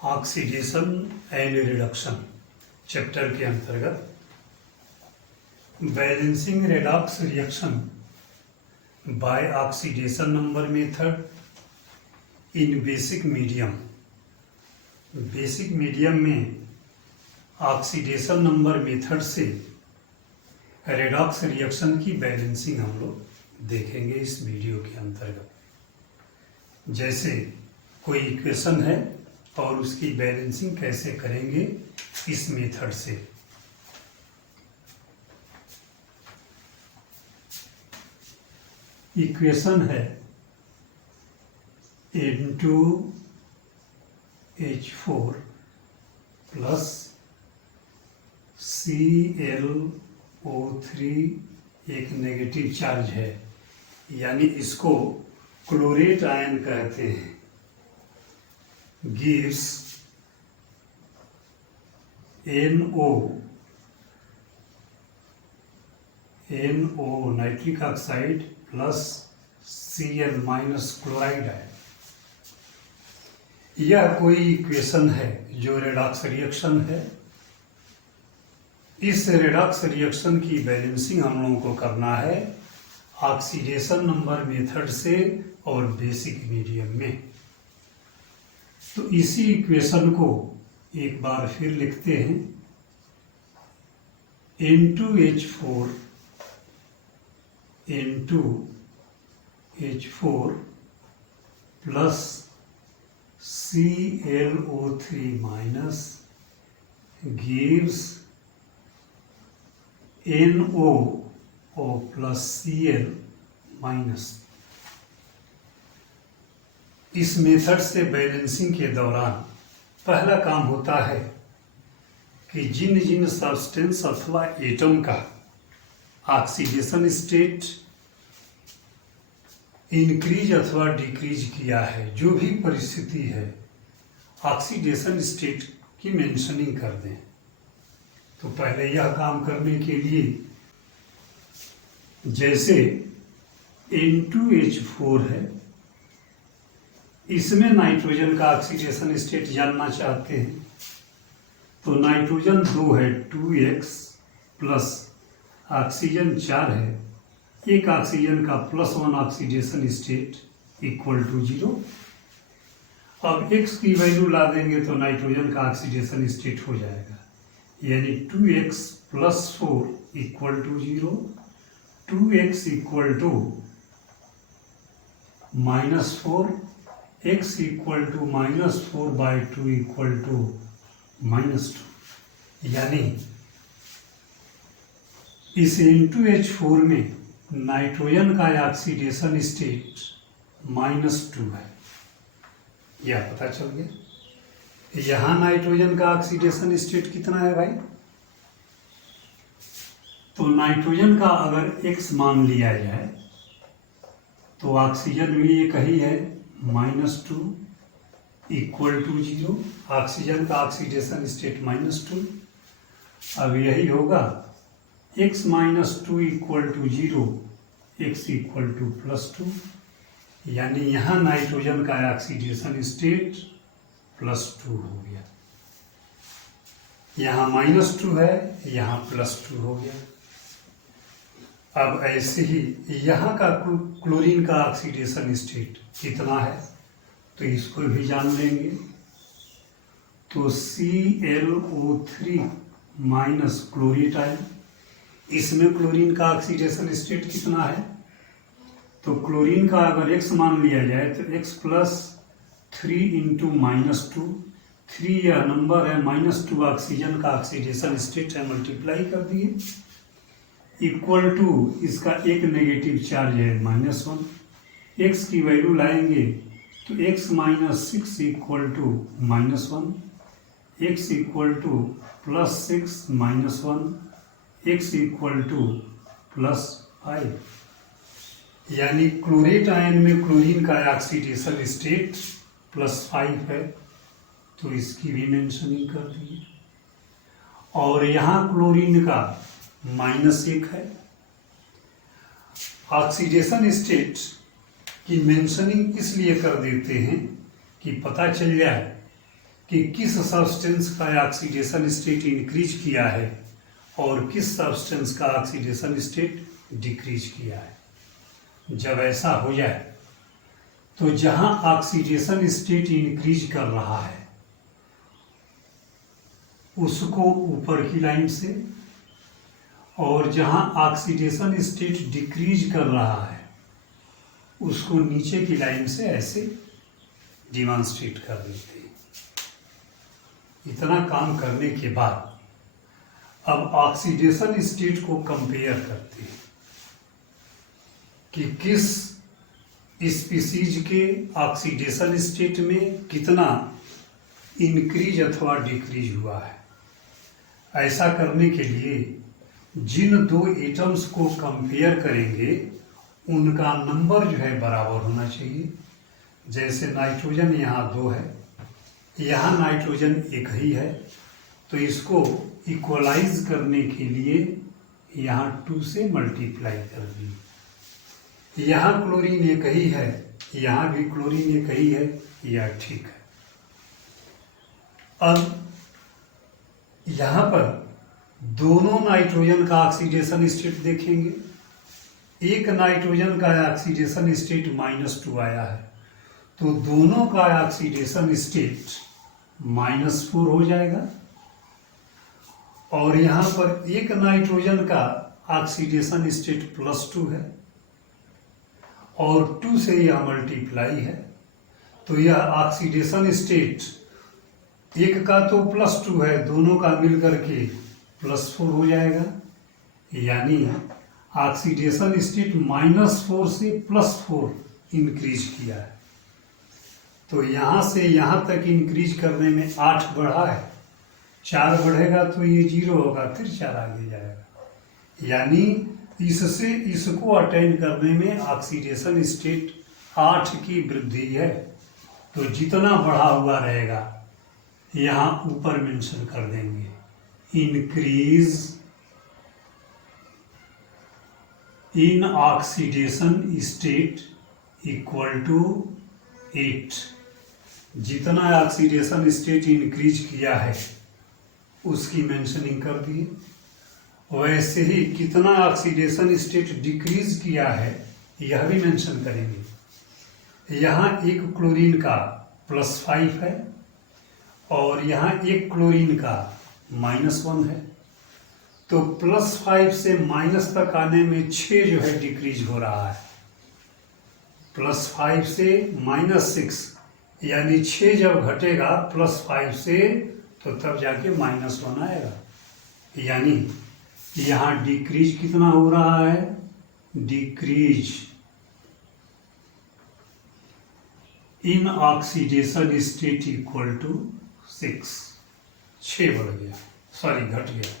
Oxidation and reduction chapter के अंतर्गत balancing redox reaction by oxidation number method in basic medium. Basic medium में oxidation number method से redox reaction की balancing हम लोग देखेंगे इस वीडियो के अंतर्गत। जैसे कोई इक्वेशन है और उसकी बैलेंसिंग कैसे करेंगे इस मेथड से। इक्वेशन है N2H4 प्लस ClO3 एक नेगेटिव चार्ज है, यानी इसको क्लोरेट आयन कहते हैं। Gives NO nitric oxide plus Cl minus chloride है। यह कोई इक्वेशन है जो रेडॉक्स रिएक्शन है। इस रेडॉक्स रिएक्शन की बैलेंसिंग हम लोगों को करना है ऑक्सीडेशन नंबर मेथड से और बेसिक मीडियम में। तो इसी इक्वेशन को एक बार फिर लिखते हैं। N2H4 plus ClO3 minus gives NO plus Cl minus. इस मेथड से बैलेंसिंग के दौरान पहला काम होता है कि जिन जिन सब्सटेंस अथवा एटम का ऑक्सीडेशन स्टेट इंक्रीज अथवा डिक्रीज किया है, जो भी परिस्थिति है, ऑक्सीडेशन स्टेट की मेंशनिंग कर दें। तो पहले यह काम करने के लिए जैसे N2H4 है, इसमें नाइट्रोजन का ऑक्सीडेशन स्टेट जानना चाहते हैं। तो नाइट्रोजन 2 है 2x प्लस ऑक्सीजन 4 है, एक ऑक्सीजन का +1 ऑक्सीडेशन स्टेट इक्वल टू 0। अब x की वैल्यू ला देंगे तो नाइट्रोजन का ऑक्सीडेशन स्टेट हो जाएगा, यानी 2x plus 4 equal to 0, 2x equal to -4, x equal to -4/2 equal to -2। यानी इस N2H4 में नाइट्रोजन का ऑक्सीडेशन स्टेट -2 है, यह पता चल गया। यहाँ नाइट्रोजन का ऑक्सीडेशन स्टेट कितना है भाई? तो नाइट्रोजन का अगर x मान लिया जाए तो ऑक्सीजन भी एक ही है -2 इक्वल टू 0। ऑक्सीजन का ऑक्सीडेशन स्टेट -2। अब यही होगा x -2 equal to 0, x equal to +2। यानी यहाँ नाइट्रोजन का ऑक्सीडेशन स्टेट +2 हो गया। यहाँ -2 है, यहाँ +2 हो गया। अब ऐसे ही यहाँ का क्लोरीन का ऑक्सीडेशन स्टेट कितना है तो इसको भी जान लेंगे। तो ClO3 माइनस क्लोरेट आयन, इसमें क्लोरीन का ऑक्सीडेशन स्टेट कितना है? तो क्लोरीन का अगर x मान लिया जाए तो x प्लस 3 इंटू -2, 3 यह नंबर है, -2 ऑक्सीजन का ऑक्सीडेशन स्टेट है, मल्टीप्लाई कर दिए, इक्वल टू इसका एक नेगेटिव चार्ज है -1। x की वैल्यू लाएंगे तो x -6 equal to -1, x equal to +6 -1, x equal to +5। यानी क्लोरेट आयन में क्लोरीन का ऑक्सीडेशन स्टेट +5 है, तो इसकी भी मेंशनिंग कर दी। और यहाँ क्लोरीन का -1 है। ऑक्सीडेशन स्टेट की मेंशनिंग इसलिए कर देते हैं कि पता चल जाए कि किस सब्सटेंस का ऑक्सीडेशन स्टेट इंक्रीज किया है और किस सब्सटेंस का ऑक्सीडेशन स्टेट डिक्रीज किया है। जब ऐसा हो जाए तो जहां ऑक्सीडेशन स्टेट इंक्रीज कर रहा है उसको ऊपर की लाइन से, और जहां ऑक्सीडेशन स्टेट डिक्रीज कर रहा है उसको नीचे की लाइन से ऐसे डिमॉन्स्ट्रेट कर देते हैं। इतना काम करने के बाद अब ऑक्सीडेशन स्टेट को कंपेयर करते हैं कि किस स्पीसीज के ऑक्सीडेशन स्टेट में कितना इंक्रीज अथवा डिक्रीज हुआ है। ऐसा करने के लिए जिन दो एटम्स को कंपेयर करेंगे उनका नंबर जो है बराबर होना चाहिए। जैसे नाइट्रोजन यहाँ 2 है, यहाँ नाइट्रोजन 1 ही है, तो इसको इक्वलाइज करने के लिए यहाँ 2 से मल्टीप्लाई कर दी। यहाँ क्लोरीन 1 ही है, यहाँ भी क्लोरीन 1 ही है, यह ठीक है। अब यहाँ पर दोनों नाइट्रोजन का ऑक्सीडेशन स्टेट देखेंगे। एक नाइट्रोजन का ऑक्सीडेशन स्टेट -2 आया है, तो दोनों का ऑक्सीडेशन स्टेट -4 हो जाएगा। और यहाँ पर एक नाइट्रोजन का ऑक्सीडेशन स्टेट +2 है और 2 से यह मल्टीप्लाई है, तो यह ऑक्सीडेशन स्टेट एक का तो +2 है, दोनों का मिलकर के +4 हो जाएगा। यानी ऑक्सीडेशन स्टेट -4 से +4 इंक्रीज किया है। तो यहाँ से यहाँ तक इंक्रीज करने में 8 बढ़ा है, 4 बढ़ेगा तो ये 0 होगा, फिर 4 आगे जाएगा। यानी इससे इसको अटेंड करने में ऑक्सीडेशन स्टेट 8 की वृद्धि है। तो जितना बढ़ा हुआ रहेगा यहाँ ऊपर मेंशन कर देंगे, increase in oxidation state equal to 8। जितना ऑक्सीडेशन स्टेट इंक्रीज किया है उसकी मेंशनिंग कर दिए। वैसे ही कितना ऑक्सीडेशन स्टेट डिक्रीज किया है यह भी मेंशन करेंगे। यहाँ एक क्लोरीन का +5 है और यहाँ एक क्लोरीन का -1 है, तो +5 से माइनस तक आने में 6 जो है डिक्रीज हो रहा है। +5 से -6 यानी 6 जब घटेगा +5 से तो तब जाके -1 आएगा। यानी यहाँ डिक्रीज कितना हो रहा है, decrease in oxidation state equal to 6 बढ़ गया, सॉरी घट गया।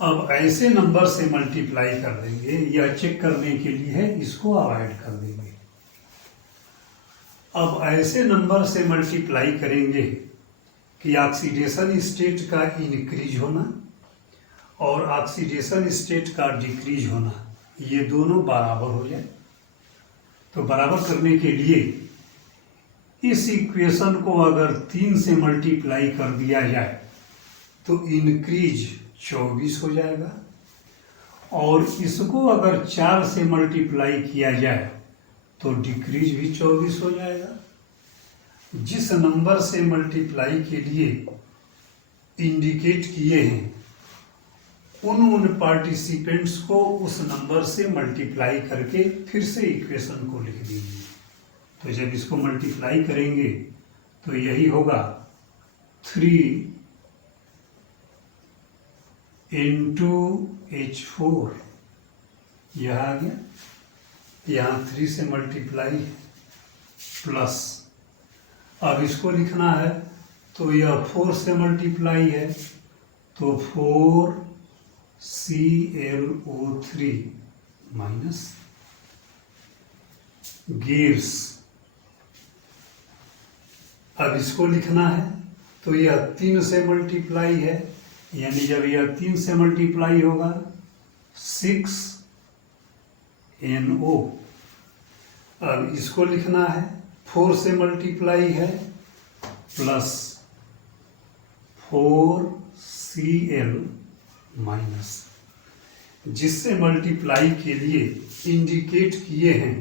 अब ऐसे नंबर से मल्टीप्लाई कर देंगे, यह चेक करने के लिए है, इसको अवॉइड कर देंगे। अब ऐसे नंबर से मल्टीप्लाई करेंगे कि ऑक्सीडेशन स्टेट का इंक्रीज होना और ऑक्सीडेशन स्टेट का डिक्रीज होना ये दोनों बराबर हो जाए। तो बराबर करने के लिए इस इक्वेशन को अगर 3 से मल्टीप्लाई कर दिया जाए तो इंक्रीज 24 हो जाएगा, और इसको अगर 4 से मल्टीप्लाई किया जाए तो डिक्रीज भी 24 हो जाएगा। जिस नंबर से मल्टीप्लाई के लिए इंडिकेट किए हैं उन पार्टिसिपेंट्स को उस नंबर से मल्टीप्लाई करके फिर से इक्वेशन को लिख दीजिए। तो जब इसको मल्टीप्लाई करेंगे तो यही होगा 3 × H4, यह आ गया। यहाँ 3 से मल्टीप्लाई प्लस, अब इसको लिखना है तो यह 4 से मल्टीप्लाई है तो 4ClO3 माइनस गिव्स। अब इसको लिखना है तो यह 3 से मल्टीप्लाई है, यानी जब यह 3 से मल्टीप्लाई होगा 6NO। अब इसको लिखना है 4 से मल्टीप्लाई है प्लस 4Cl माइनस, जिससे मल्टीप्लाई के लिए इंडिकेट किए हैं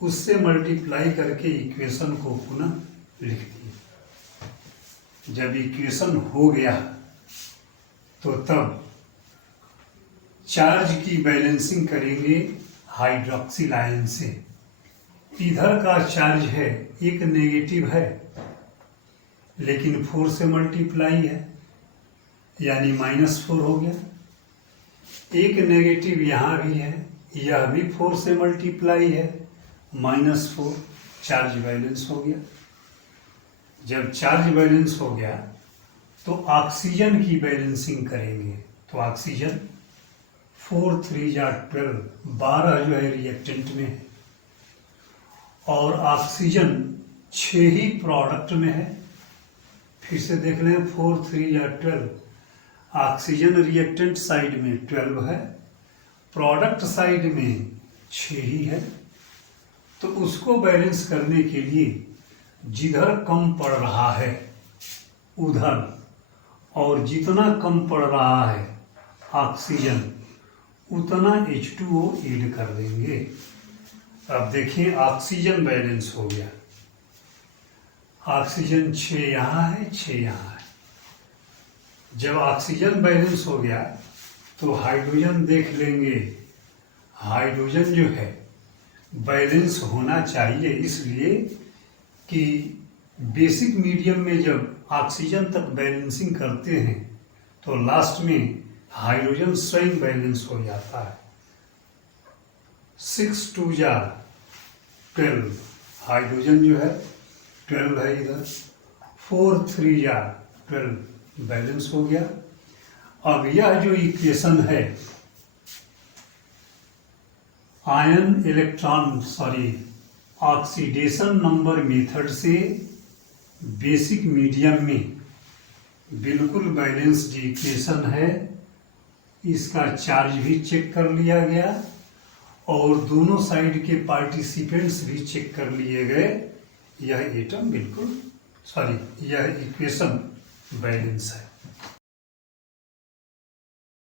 उससे मल्टीप्लाई करके इक्वेशन को पुनः लिख दिए। जब इक्वेशन हो गया तो तब चार्ज की बैलेंसिंग करेंगे हाइड्रोक्सिल आयन से। इधर का चार्ज है एक नेगेटिव है, लेकिन 4 से मल्टीप्लाई है यानी -4 हो गया। एक नेगेटिव यहाँ भी है, यह भी 4 से मल्टीप्लाई है, -4, चार्ज बैलेंस हो गया। जब चार्ज बैलेंस हो गया तो ऑक्सीजन की बैलेंसिंग करेंगे। तो ऑक्सीजन 4 3 जा 12, 12 जो है रिएक्टेंट में है और ऑक्सीजन 6 ही प्रोडक्ट में है। फिर से देख लें, 4 3 या 12, ऑक्सीजन रिएक्टेंट साइड में 12 है, प्रोडक्ट साइड में 6 ही है। तो उसको बैलेंस करने के लिए जिधर कम पड़ रहा है उधर, और जितना कम पड़ रहा है ऑक्सीजन उतना H2O ऐड कर देंगे। अब देखिए ऑक्सीजन बैलेंस हो गया, ऑक्सीजन 6 यहाँ है, 6 यहाँ है। जब ऑक्सीजन बैलेंस हो गया तो हाइड्रोजन देख लेंगे। हाइड्रोजन जो है बैलेंस होना चाहिए, इसलिए कि बेसिक मीडियम में जब ऑक्सीजन तक बैलेंसिंग करते हैं तो लास्ट में हाइड्रोजन स्वयं बैलेंस हो जाता है। 6 2 जा 12, हाइड्रोजन जो है 12 है इधर, 4 3 जा 12 बैलेंस हो गया। अब यह जो इक्वेशन है ion electron oxidation number method से बेसिक मीडियम में बिल्कुल बैलेंस्ड इक्वेशन है। इसका चार्ज भी चेक कर लिया गया और दोनों साइड के पार्टिसिपेंट्स भी चेक कर लिए गए। यह एटम यह इक्वेशन बैलेंस है।